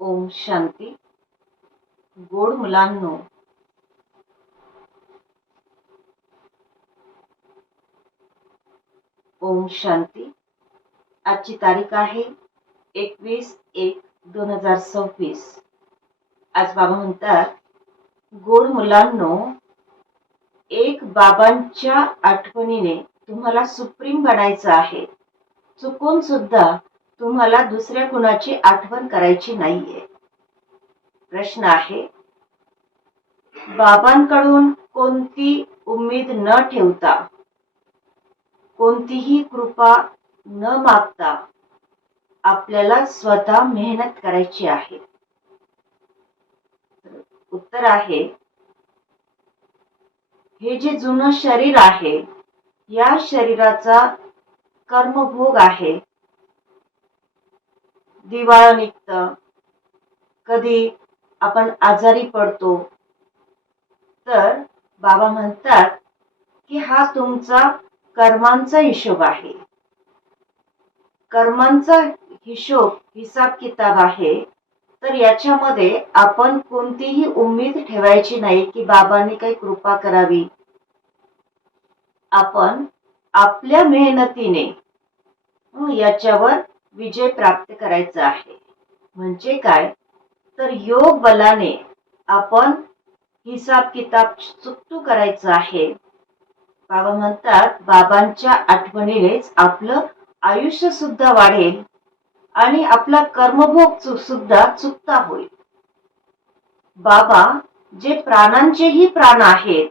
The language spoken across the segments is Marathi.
ओम शांती. गोड मुलांनो, ओम शांती. आजची तारीख आहे 21/1/2026. आज बाबा म्हणतात, गोड मुलांनो, एक बाबांच्या आठवणीने तुम्हाला सुप्रीम बनायचं आहे. चुकून सुद्धा तुम्हाला दुसऱ्या कुणाची आठवण करायची नाहीये. प्रश्न आहे, बाबांकडून कोणती उम्मीद न ठेवता, कोणतीही कृपा न मागता आपल्याला स्वतः मेहनत करायची आहे. उत्तर आहे, हे जे जुनं शरीर आहे, या शरीराचा कर्मभोग आहे. दिवाळ निघतं, कधी आपण आजारी पडतो, तर बाबा म्हणतात की हा तुमचा कर्मांचा हिशोब आहे. कर्मांचा हिसाब किताब आहे. तर याच्यामध्ये आपण कोणतीही उम्मीद ठेवायची नाही की बाबांनी काही कृपा करावी. आपण आपल्या मेहनतीने याच्यावर विजय प्राप्त करायचा आहे. म्हणजे काय, तर योग बलाने आपण हिसाब किताब चुकतू करायचा आहे. बाबा म्हणतात, बाबांच्या आठवणीनेच आपलं आयुष्य सुद्धा वाढेल आणि आपला कर्मभोग सुद्धा चुकता होईल. बाबा जे प्राणांचेही प्राण आहेत,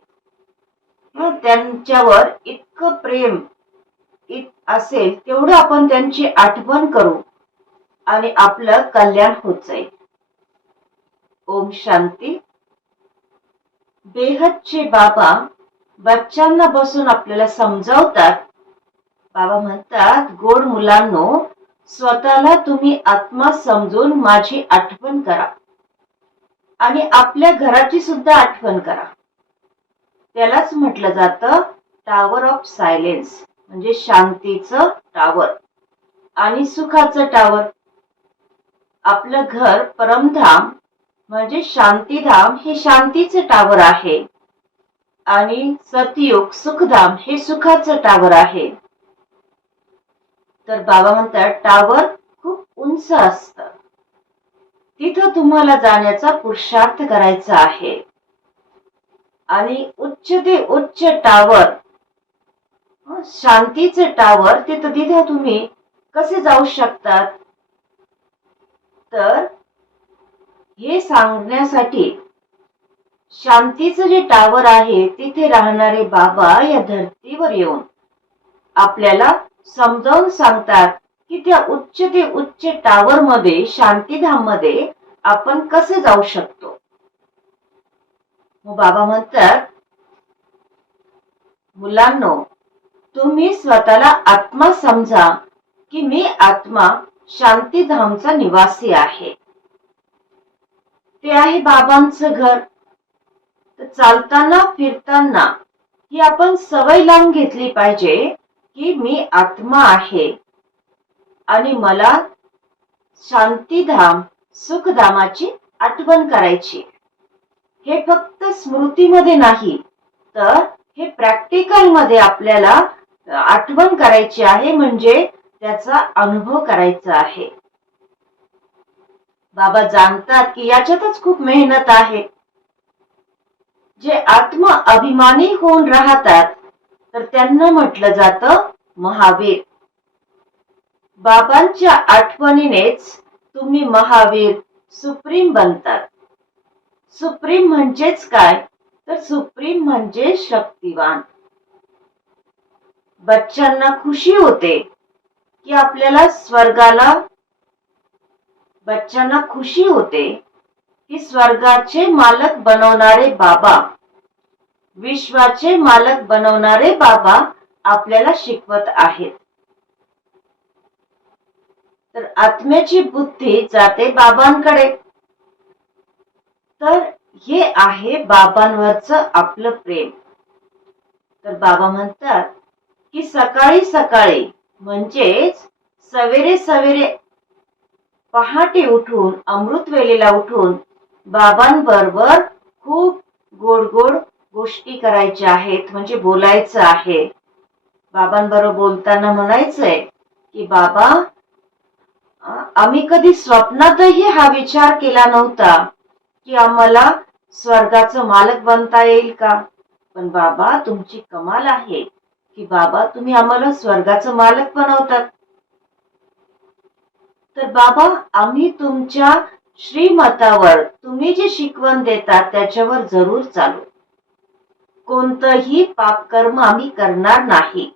त्यांच्यावर इतकं प्रेम असेल तेवढं आपण त्यांची आठवण करू आणि आपलं कल्याण होत जाईल. ओम शांती. बेहदचे बाबा बच्चांना बसून आपल्याला समजावतात. बाबा म्हणतात, गोड मुलांनो, स्वतःला तुम्ही आत्मा समजून माझी आठवण करा आणि आपल्या घराची सुद्धा आठवण करा. त्यालाच म्हटलं जातं टावर ऑफ सायलेन्स, म्हणजे शांतीचं टावर आणि सुखाचं टावर. आपलं घर परमधाम म्हणजे शांतीधाम हे शांतीचं टावर आहे आणि सतयुग सुखधाम हे सुखाचं टावर आहे. तर बाबा म्हणतात, टावर खूप उंच असतं, तिथं तुम्हाला जाण्याचा पुरुषार्थ करायचा आहे. आणि उच्च ते उच्च टावर, शांतीचे टावर, तिथं तुम्ही कसे जाऊ शकतात, तर हे सांगण्यासाठी शांतीचं जे टावर आहे तिथे राहणारे बाबा या धर्तीवर येऊन आपल्याला समजावून सांगतात की त्या उच्च ते उच्च टावर मध्ये, शांतीधाम मध्ये आपण कसे जाऊ शकतो. मग बाबा म्हणतात, मुलांनो, तुम्ही स्वतःला आत्मा समजा की मी आत्मा शांतीधामचा निवासी आहे. ते आहे बाबांचं घर. तर चालताना फिरताना ही आपण सवय लावून घेतली पाहिजे की मी आत्मा आहे आणि मला शांतीधाम सुखधामाची आठवण करायची. हे फक्त स्मृतीमध्ये नाही, तर हे प्रॅक्टिकल मध्ये आपल्याला आठवण करायची आहे, म्हणजे त्याचा अनुभव करायचा आहे. बाबा जाणतात की याच्यातच खूप मेहनत आहे. जे आत्म अभिमानी होऊन राहतात तर त्यांना म्हटलं जातं महावीर. बाबांच्या आठवणीनेच तुम्ही महावीर, सुप्रीम बनतात. सुप्रीम म्हणजेच काय, तर सुप्रीम म्हणजे शक्तिवान. बच्चांना खुशी होते की आपल्याला स्वर्गाला, बच्चांना खुशी होते की स्वर्गाचे मालक बनवणारे बाबा, विश्वाचे मालक बनवणारे बाबा आपल्याला शिकवत आहेत. तर आत्म्याची बुद्धी जाते बाबांकडे. तर हे आहे बाबांवरचं आपलं प्रेम. तर बाबा म्हणतात की सकाळी सकाळी, म्हणजेच सवेरे सवेरे पहाटे उठून अमृत वेळेला उठून बाबांबरोबर खूप गोड गोड गोष्टी करायच्या आहेत, म्हणजे बोलायचं आहे. बाबांबरोबर बोलताना म्हणायचंय की बाबा, आम्ही कधी स्वप्नातही हा विचार केला नव्हता की आम्हाला स्वर्गाचं मालक बनता येईल का. पण बाबा, तुमची कमाल आहे की बाबा, तुम्ही आम्हाला स्वर्गाचं मालक बनवतात. तर बाबा, आम्ही तुमच्या श्रीमतावर तुम्ही जे शिकवण देतात त्याच्यावर जरूर चालू. कोणतंही पापकर्म आम्ही करणार नाही.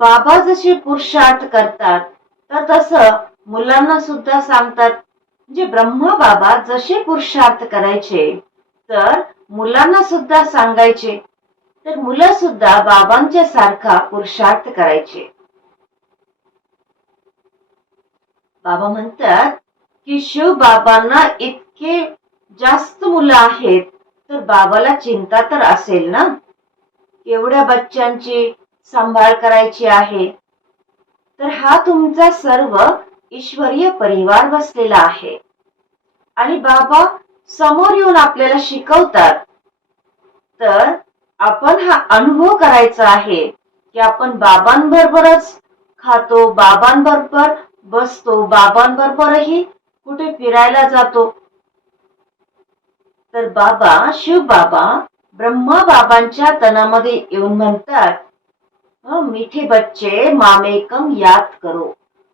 बाबा जसे पुरुषार्थ करतात तर तसं मुलांना सुद्धा सांगतात. म्हणजे ब्रह्मा बाबा जसे पुरुषार्थ करायचे तर मुलांना सुद्धा सांगायचे. तर मुलं सुद्धा बाबांच्या सारखा पुरुषार्थ करायचे. बाबा म्हणतात की शिव बाबांना इतके जास्त मुलं आहेत तर बाबाला चिंता तर असेल ना, एवढ्या बच्चांची सांभाळ करायची आहे. तर हा तुमचा सर्व ईश्वरीय परिवार बसलेला आहे आणि बाबा समोर येऊन आपल्याला शिकवतात. तर आपण हा अनुभव करायचा आहे की आपण बाबांबरोबरच खातो, बाबांबरोबर बसतो, बाबांबरोबरही कुठे फिरायला जातो. तर बाबा, शिव बाबा ब्रह्मा बाबांच्या तनामध्ये येऊन म्हणतात, मिठे बच्चे मामेकम याद करो,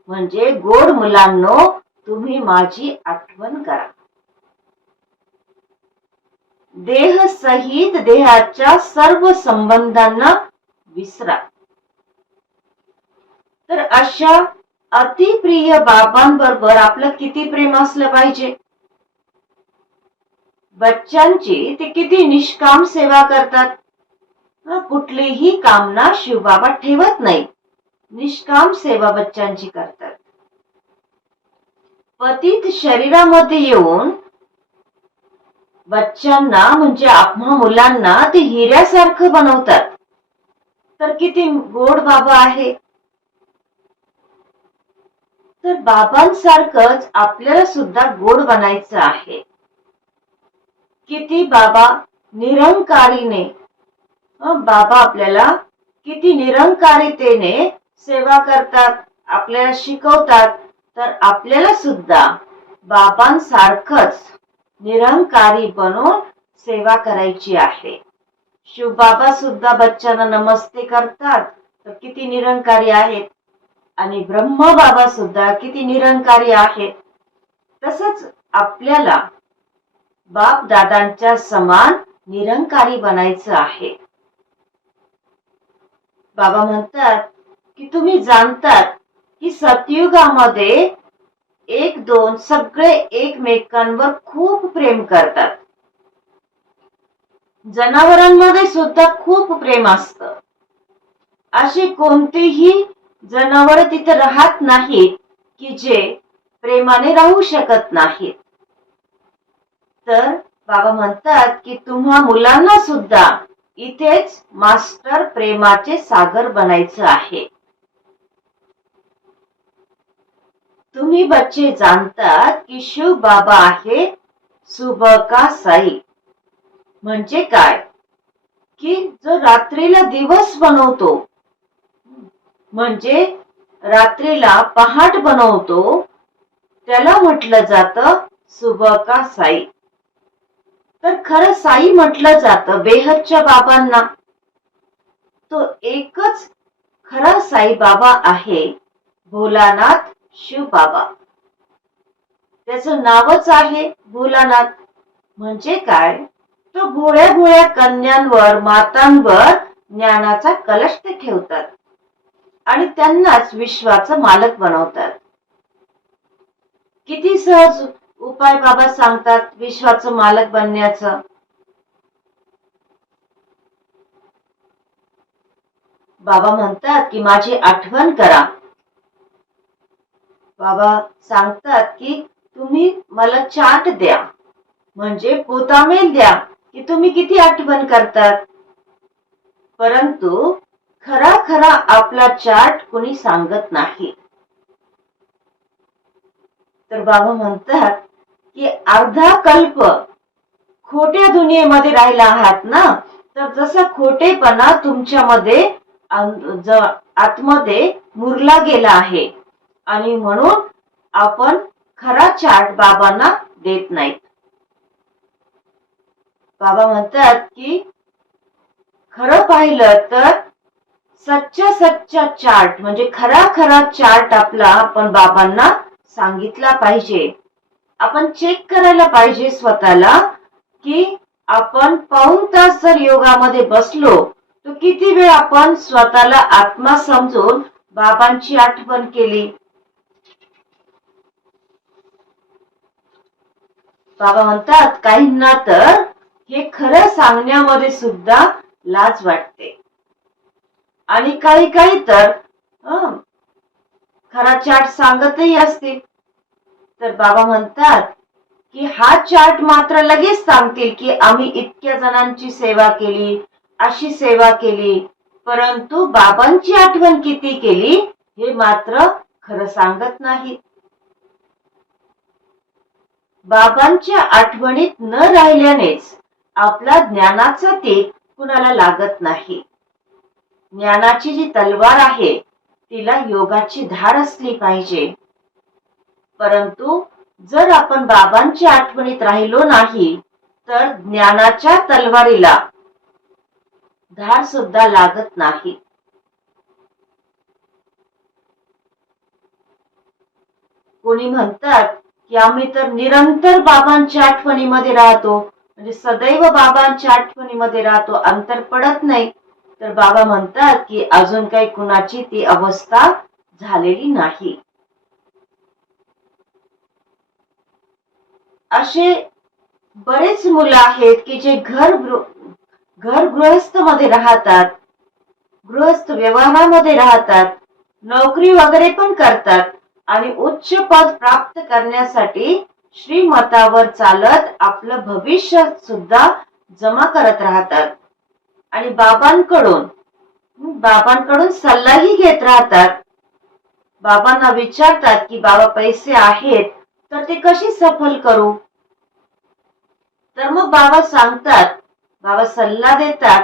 म्हणजे गोड मुलांनो, तुम्ही माझी आठवण करा. देह सहित देहाच्या सर्व संबंधांना विसरा. तर अशा अतिप्रिय बाबांबरोबर आपलं किती प्रेम असलं पाहिजे. बच्चांची ते किती निष्काम सेवा करतात. कुठलीही कामना शिवबाबा ठेवत नाही, निष्काम सेवा बच्चांची करतात. पतित शरीरामध्ये येऊन बच्चांना म्हणजे आपल्या मुलांना ते हिऱ्यासारखं बनवतात. तर किती गोड बाबा आहे. तर बाबांसारखंच आपल्याला सुद्धा गोड बनायचं आहे. किती बाबा निरंकारीने, बाबा आपल्याला किती निरंकारितेने सेवा करतात, आपल्याला शिकवतात. तर आपल्याला सुद्धा बाबांसारखंच निरंकारी बनून सेवा करायची आहे. शिवबाबा सुद्धा बच्चांना नमस्ते करतात, तर किती निरंकारी आहेत. आणि ब्रह्मा बाबा सुद्धा किती निरंकारी आहेत. तसंच आपल्याला बाप दादांच्या समान निरंकारी बनायचं आहे. बाबा म्हणतात की तुम्ही जाणतात की सतयुगामध्ये एक दोन सगळे एकमेकांवर खूप प्रेम करतात. जनावरांमध्ये सुद्धा खूप प्रेम असतं. अशी कोणतीही जनावर तिथे राहत नाहीत की जे प्रेमाने राहू शकत नाहीत. तर बाबा म्हणतात की तुम्हा मुलांना सुद्धा इथेच मास्टर प्रेमाचे सागर बनायचं आहे. तुम्ही बच्चे जाणतात की शिव बाबा आहे सुबह का साई. म्हणजे काय की जो रात्रीला दिवस बनवतो, म्हणजे रात्रीला पहाट बनवतो, त्याला म्हटलं जातं सुबह का साई. तर खरं साई म्हटलं जातं बेहदच्या बाबांना. तो एकच खरा साई बाबा आहे, भोलानाथ शिव बाबा. त्याचं नावच आहे भोलानाथ. म्हणजे काय, तो भोळ्या भोळ्या कन्यांवर मातांवर ज्ञानाचा कलश ते ठेवतात आणि त्यांनाच विश्वाचं मालक बनवतात. किती सहज उपाय बाबा सांगतात विश्वाचं मालक बनण्याचं. बाबा म्हणतात की माझी आठवण करा. बाबा सांगतात की तुम्ही मला चाट द्या, म्हणजे पोतामेल द्या की तुम्ही किती आठवण करतात. परंतु खरा खरा आपला चाट कोणी सांगत नाही. तर बाबा म्हणतात की अर्धा कल्प खोट्या दुनियेमध्ये राहिला आहात ना, तर जसा खोटेपणा तुमच्यामध्ये आतमध्ये मुरला गेला आहे आणि म्हणून आपण खरा चार्ट बाबांना देत नाहीत. बाबा म्हणतात की खरं पाहिलं तर सच्चा चार्ट म्हणजे खरा चार्ट आपला आपण बाबांना सांगितला पाहिजे. आपण चेक करायला पाहिजे स्वतःला की आपण पाऊण तास जर योगामध्ये बसलो तर किती वेळ आपण स्वतःला आत्मा समजून बाबांची आठवण केली. बाबा म्हणतात काहींना तर हे खरं सांगण्यामध्ये सुद्धा लाज वाटते आणि काही तर खरा चार्ट सांगतही असतील. तर बाबा म्हणतात की हा चार्ट मात्र लगेच सांगतील की आम्ही इतक्या जणांची सेवा केली, अशी सेवा केली, परंतु बाबांची आठवण किती केली हे मात्र खरं सांगत नाही. बाबांच्या आठवणीत न राहिल्यानेच आपला ज्ञानाचा तेग कुणाला लागत नाही. ज्ञानाची जी तलवार आहे तिला योगाची धार असली पाहिजे. परंतु जर आपण बाबांच्या आठवणीत राहिलो नाही तर ज्ञानाच्या तलवारीला धार सुद्धा लागत नाही. कोणी म्हणतात की आम्ही तर निरंतर बाबांच्या आठवणीमध्ये राहतो, म्हणजे सदैव बाबांच्या आठवणीमध्ये राहतो, अंतर पडत नाही. तर बाबा म्हणतात की अजून काही कुणाची ती अवस्था झालेली नाही. असे बरेच मुलं आहेत की जे घर गृहस्थ मध्ये राहतात, गृहस्थ व्यवहारामध्ये राहतात, नोकरी वगैरे पण करतात आणि उच्च पद प्राप्त करण्यासाठी श्रीमतावर चालत आपलं भविष्य सुद्धा जमा करत राहतात आणि बाबांकडून सल्लाही घेत राहतात. बाबांना विचारतात की बाबा पैसे आहेत तर ते कशी सफल करू. तर मग बाबा सांगतात, बाबा सल्ला देतात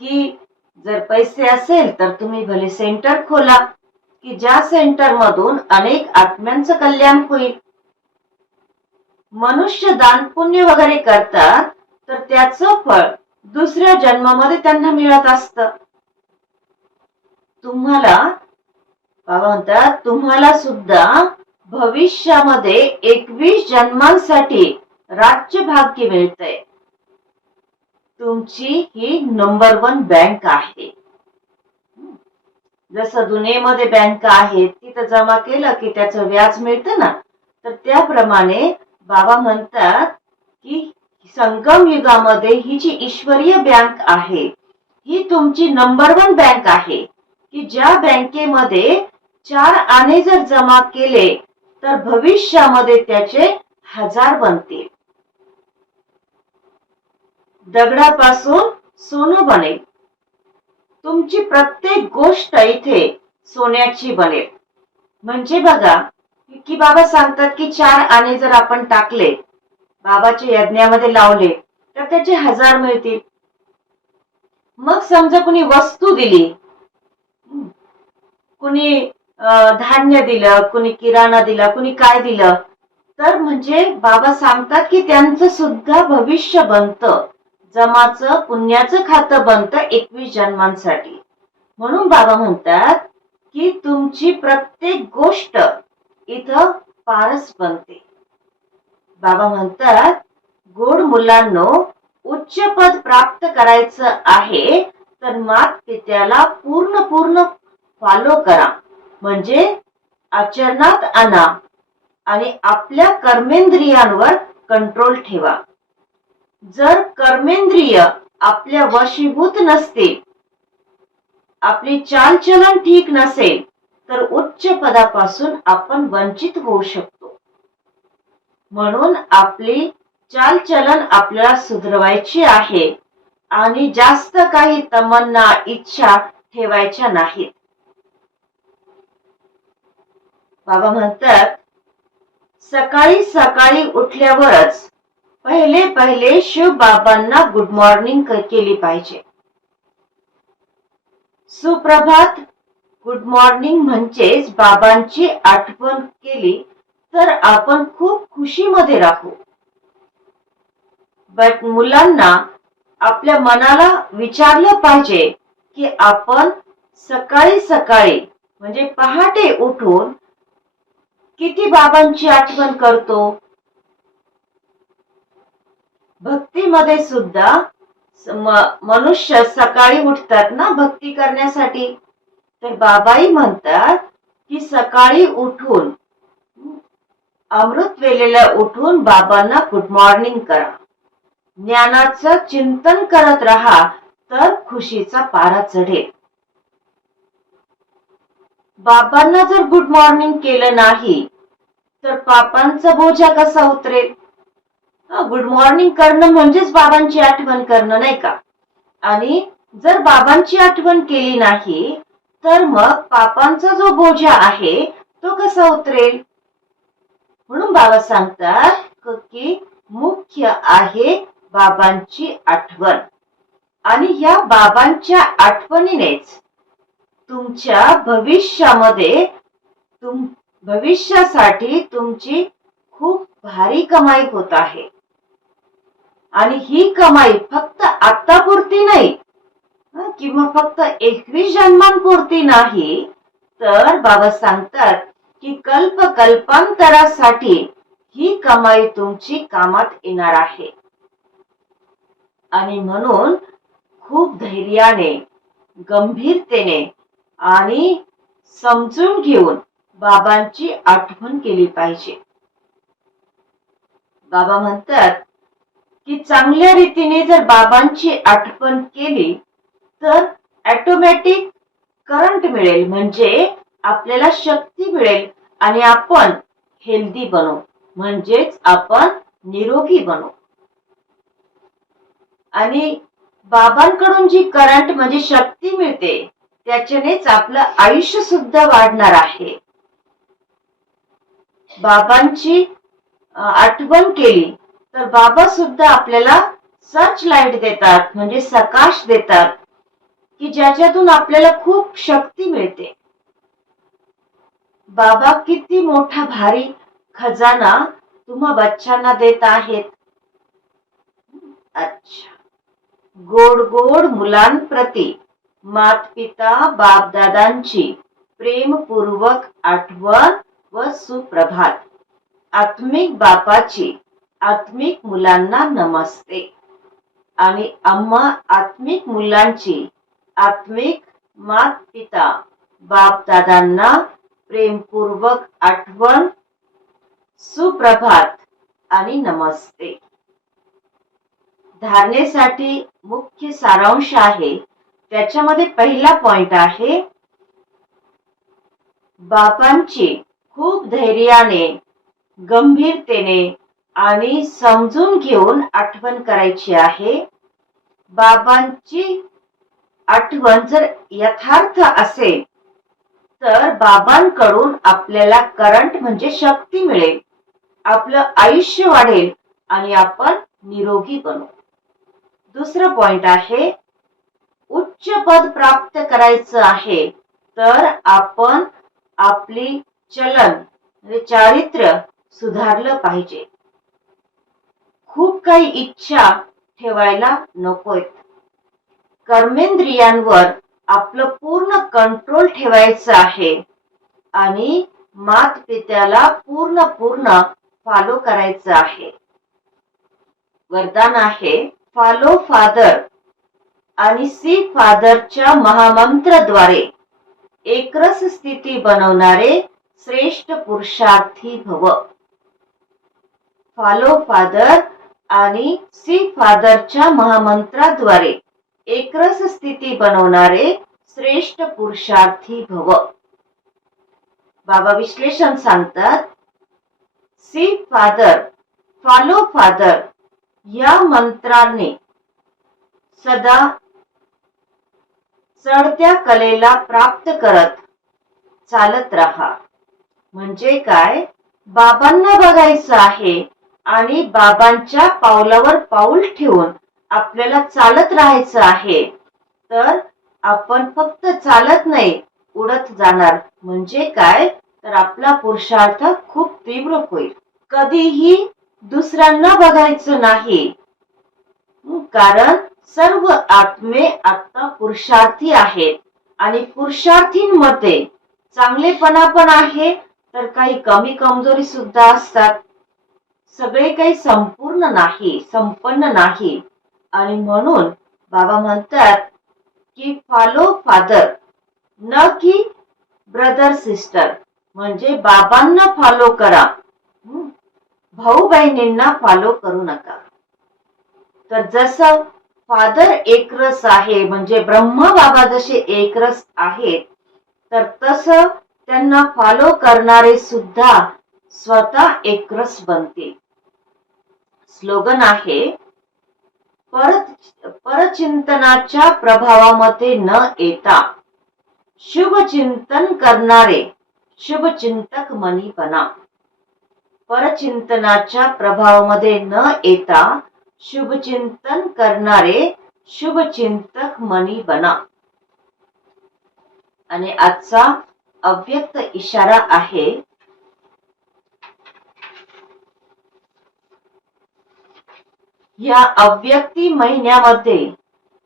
की जर पैसे असेल तर तुम्ही भले सेंटर खोला की ज्या सेंटर मधून अनेक आत्म्यांचं कल्याण होईल. मनुष्य दान पुण्य वगैरे करतात तर त्याचं फळ दुसऱ्या जन्मामध्ये त्यांना मिळत असतं. बाबा म्हणतात तुम्हाला सुद्धा भविष्यामध्ये 21 जन्मांसाठी राज्य भाग्य मिळतंय. तुमची ही नंबर 1 बँक आहे. जसं दुनियेमध्ये बँक आहेत तिथं जमा केलं की त्याचं व्याज मिळतं ना, तर त्याप्रमाणे बाबा म्हणतात की संगम युगामध्ये ही जी ईश्वरीय बँक आहे ही तुमची नंबर 1 बँक आहे की ज्या बँकेमध्ये 4 आणे जर जमा केले तर भविष्यामध्ये त्याचे 1000 बनतील. दगडापासून सोनं बनेल. तुमची प्रत्येक गोष्ट इथे सोन्याची बनेल. म्हणजे बघा की बाबा सांगतात की 4 आणे जर आपण टाकले, बाबाच्या यज्ञामध्ये लावले तर त्याचे 1000 मिळतील. मग समजा कुणी वस्तू दिली, कुणी धान्य दिलं, कुणी किराणा दिला, कुणी काय दिलं, तर म्हणजे बाबा सांगतात की त्यांचं सुद्धा भविष्य बनतं, जमाचं पुण्याचं खातं बनतं 21 जन्मांसाठी. म्हणून बाबा म्हणतात की तुमची प्रत्येक गोष्ट इथं पारस बनते. बाबा म्हणतात गोड मुलांनो, उच्च पद प्राप्त करायचं आहे तर मात पित्याला पूर्ण फॉलो करा, म्हणजे आचरणात आणा आणि आपल्या कर्मेंद्रियांवर कंट्रोल ठेवा. जर कर्मेंद्रिय आपल्या वशीभूत नसतील, आपली चालचलन ठीक नसेल तर उच्च पदापासून आपण वंचित होऊ शकतो. म्हणून आपली चालचलन आपल्याला सुधरवायची आहे आणि जास्त काही तमन्ना इच्छा ठेवायच्या नाहीत. बाबा म्हणतात सकाळी सकाळी उठल्यावरच पहिले शिव बाबांना गुड मॉर्निंग केली पाहिजे. सुप्रभात गुड मॉर्निंग म्हणजेच बाबांची आठवण केली तर आपण खूप खुशीमध्ये राहू. बट मुलांना आपल्या मनाला विचारलं पाहिजे की आपण सकाळी सकाळी म्हणजे पहाटे उठून किती बाबांची आठवण करतो. भक्तीमध्ये सुद्धा मनुष्य सकाळी उठतात ना भक्ती करण्यासाठी. तर बाबाही म्हणतात की सकाळी उठून अमृत वेळेला उठून बाबांना गुड मॉर्निंग करा. ज्ञानाचं चिंतन करत राहा तर खुशीचा पारा चढेल. बाबांना जर गुड मॉर्निंग केलं नाही तर पापांचा बोजा कसा उतरेल. गुड मॉर्निंग करणं म्हणजेच बाबांची आठवण करणं नाही का. आणि जर बाबांची आठवण केली नाही तर मग पापांचा जो बोजा आहे तो कसा उतरेल. म्हणून बाबा सांगतात की मुख्य आहे बाबांची आठवण. आणि या बाबांच्या आठवणीनेच तुमच्या भविष्यासाठी तुमची खूप भारी कमाई होत आहे. आणि ही कमाई फक्त आतापुरती नाही किंवा फक्त 21 जन्मांपुरती नाही तर बाबा सांगतात की कल्पांतरासाठी ही कमाई तुमची कामात येणार आहे. आणि म्हणून खूप धैर्याने गंभीरतेने आणि समजून घेऊन बाबांची आठवण केली पाहिजे. बाबा म्हणतात की चांगल्या रीतीने जर बाबांची आठवण केली तर ऑटोमॅटिक करंट मिळेल म्हणजे आपल्याला शक्ती मिळेल आणि आपण हेल्दी बनू म्हणजेच आपण निरोगी बनू. आणि बाबांकडून जी करंट म्हणजे शक्ती मिळते त्याच्यानेच आपलं आयुष्य सुद्धा वाढणार आहे. बाबांची आठवण केली तर बाबा सुद्धा आपल्याला सर्च लाईट देतात म्हणजे प्रकाश देतात की ज्याच्यातून आपल्याला खूप शक्ती मिळते. बाबा किती मोठा भारी खजाना तुम्हा बच्चांना देत आहेत. अच्छा. गोड गोड मुलांप्रती मातपिता बापदादांची प्रेमपूर्वक आठवण व सुप्रभात. आत्मिक बापाची आत्मिक मुलांना नमस्ते. आणि आम्हा आत्मिक मुलांची आत्मिक मातपिता बापदादांना प्रेमपूर्वक आठवण, सुप्रभात आणि नमस्ते. धारणेसाठी मुख्य सारांश आहे त्याच्यामध्ये पहिला पॉइंट आहे बाबांची खूप धैर्याने गंभीरतेने आणि समजून घेऊन आठवण करायची आहे. बाबांची आठवण जर यथार्थ असेल तर बाबांकडून आपल्याला करंट म्हणजे शक्ती मिळेल, आपलं आयुष्य वाढेल आणि आपण निरोगी बनू. दुसरं पॉइंट आहे उच्च पद प्राप्त करायचं आहे तर आपण आपली चलन म्हणजे चारित्र्य सुधारलं पाहिजे. खूप काही इच्छा ठेवायला नकोत. कर्मेंद्रियांवर आपलं पूर्ण कंट्रोल ठेवायचं आहे आणि मातपित्याला पूर्ण फॉलो करायचं आहे. वरदान आहे फॉलो फादर आणि सी फादरच्या महामंत्राद्वारे एकरस स्थिती बनवणारे श्रेष्ठ पुरुषार्थी भव. फॉलो फादर आणि सी फादरच्या महामंत्राद्वारे एकरस स्थिती बनवणारे श्रेष्ठ पुरुषार्थी भव. बाबा विश्लेषण सांगतात सी फादर, फॉलो फादर या मंत्राने सदा चढत्या कलेला प्राप्त करत चालत राहा. म्हणजे काय बाबांना बघायचं आहे आणि बाबांच्या पावलावर पाऊल ठेवून आपल्याला चालत राहायचं आहे. तर आपण फक्त चालत नाही, उडत जाणार. म्हणजे काय, तर आपला पुरुषार्थ खूप तीव्र होईल. कधीही दुसऱ्यांना बघायचं नाही, कारण सर्व आत्मे आता पुरुषार्थी आहेत आणि पुरुषार्थींमध्ये चांगलेपणा पण आहे, तर काही कमी कमजोरी सुद्धा असतात. सगळे काही संपूर्ण नाही, संपन्न नाही. आणि म्हणून बाबा म्हणतात की फॉलो फादर, न की ब्रदर सिस्टर. म्हणजे बाबांना फॉलो करा, भाऊ बहिणींना फॉलो करू नका. तर जसं फादर एकरस आहे, म्हणजे ब्रह्मा बाबा जसे एकरस आहेत, तर तसं त्यांना फॉलो करणारे सुद्धा स्वतः एकरस बनतील. स्लोगन आहे, परचिंतनाच्या प्रभावामध्ये न येता शुभचिंतन करणारे शुभचिंतक मनी बना. परचिंतनाच्या प्रभावामध्ये न येता शुभचिंतन करणारे शुभचिंतक मनी बना. आणि आजचा अव्यक्त इशारा आहे, या अव्यक्ती महिन्यामध्ये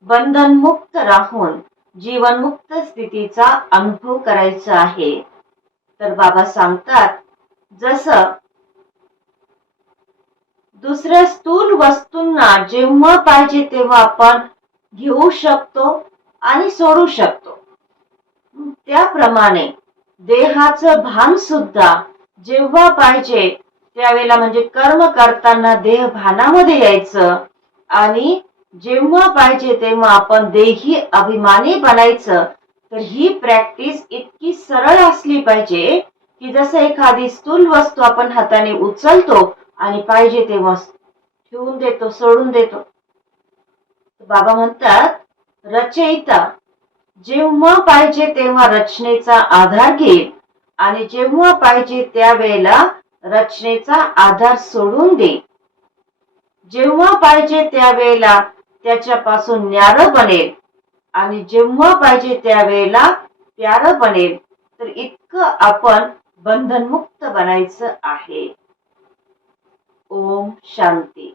बंधनमुक्त राहून जीवनमुक्त स्थितीचा अनुभव करायचा आहे. तर बाबा सांगतात, जसं दुसऱ्या स्थूल वस्तूंना जेव्हा पाहिजे तेव्हा आपण घेऊ शकतो आणि सोडू शकतो, त्याप्रमाणे देहाचं भान सुद्धा जेव्हा पाहिजे त्यावेळेला, म्हणजे कर्म करताना देह भानामध्ये यायचं आणि जेव्हा पाहिजे तेव्हा आपण देही अभिमानी बनायचं. तर ही प्रॅक्टिस इतकी सरळ असली पाहिजे की जसं एखादी स्थूल वस्तू आपण हाताने उचलतो आणि पाहिजे तेव्हा ठेवून देतो, सोडून देतो. बाबा म्हणतात, रचयिता जेव्हा पाहिजे तेव्हा रचनेचा आधार घेईल आणि जेव्हा पाहिजे त्यावेळेला रचनेचा आधार सोडून दे. जेव्हा पाहिजे त्यावेळेला त्याच्यापासून न्यारं बनेल आणि जेव्हा पाहिजे त्यावेळेला प्यारं बनेल. तर इतकं आपण बंधनमुक्त बनायचं आहे. ओम शांती.